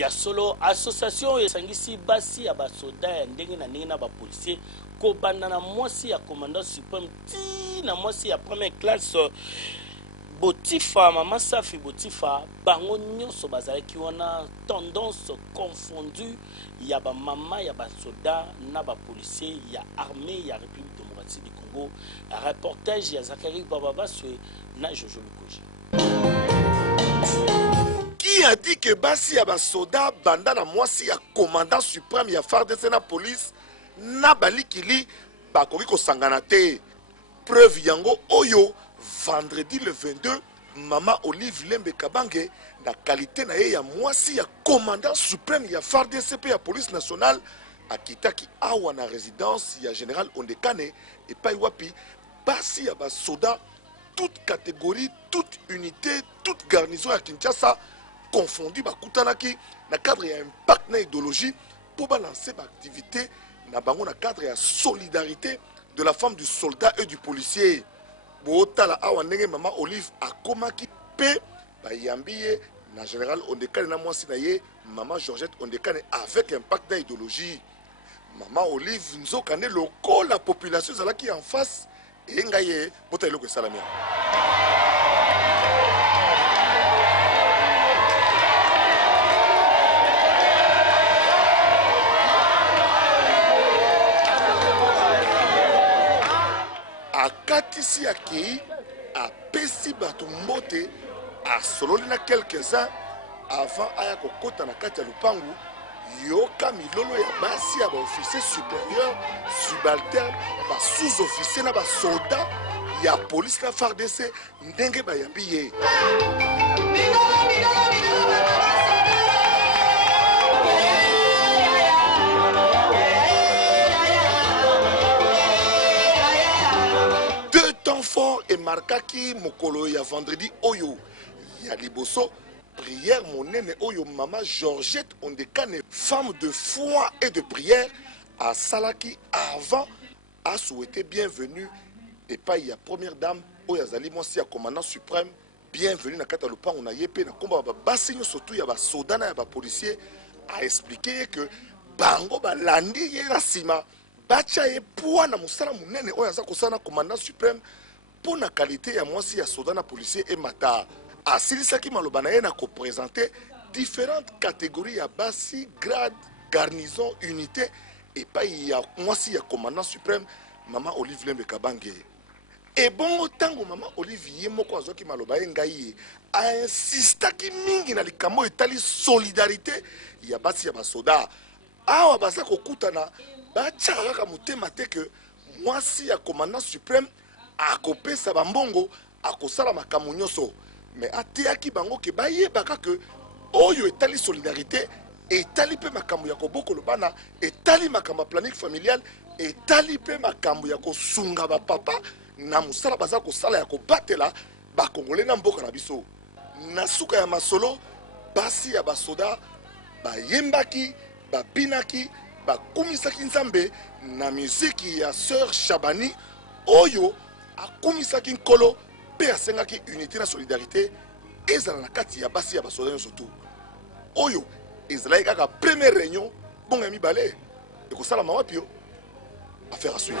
ya solo association esangisi basi ya basoda ya ndenge na ndenge na bapolisier kobanda na mwasi ya commandant suprême ti na mwasi ya première classe Botifa mama Safi Botifa bango nyonso bazalaki wana tendance confondue ya ba mama ya basoda na bapolisier ya armée ya République démocratique du Congo. Reportage ya Zakari Bababaswe na Jojo Lukoji. Qui a dit que basi ya basoda banda na mwasi ya commandant suprême ya FARDC na police na balikili bakoki kosangana te? Preuve yango oyo vendredi le 22 Mama Olive Lembe Kabange na qualité na ye ya mwasi ya commandant suprême ya FARDC pe ya police nationale akitaki awa na résidence ya général Ondekane epai wapi basi ya basoda toute catégorie, toute unité, toute garnison à Kinshasa confondu bakutanaki na cadre ya impact na idéologie pour balancer ba activité na bango na cadre ya solidarité de la femme du soldat et du policier. Botala awa ndenge Mama Olive akomaki pe bayambiye na général Ondekane na mwasi na ye Mama Georgette Ondekane avec impact na idéologie. Mama Olive nzokane loko la population zalaki en face et ngaye botala loko salamia. Akatisi akei apesi bato mbote asololi na quelques-uns avant aya kokota na kati ya lupangu yoka milolo ya basi ya baofficier supérieur subalterne basous-officier na basoldat ya police na FARDC ndenge bayambi ye. Fort et marquaki mokolo ya vendredi oyo ya liboso prière monene oyo Mama Georgette Ondekane femme de foi et de prière a salaki avant a souhaité bienvenue et pas ya première dame oyo azali mwasi ya commandant suprême bienvenue na kata lupango na yepe na komba ba basinyo surtout ya ba soda na ya ba policier a expliqué que bango balandi ye na sima bacha ye poa na musala munene oyo aza kosana commandant suprême pour la qualité ya mwasi ya soda na policier et mata asilisaki maloba na ye na représenter différentes catégories ya basi grade garnison unité et pas ya mwasi ya commandant suprême Mama Olive Lembe Kabange et bon tango Mama Olive ye moko azoki maloba ye ngai a insistaki mingi na likambo etali solidarité ya basi ya basoda awa baza kokutana bacha kaka motema te que mwasi ya commandant suprême akopesa bambongo akosala makambo nyonso mais atiaki bango ke bayebaka ke oyo etali solidarité etali pe makambo ya kobokolo bana etali makambo ya planique familiale etali pe makambo ya kosunga bapapa na mosala baza kosala ya kobatela bakongole na mboka na biso na suka ya masolo basi ya basoda bayembaki babinaki bakumisaki nzambe na muziki ya sœur Chabani oyo akumisaki nkolo pe asengaki unité na solidarité ezala na kati ya basi ya basoda nyonso tu oyo ezalaki kaka première réunion bongo ya mibale ekosalama wapi yo affaire à suivre.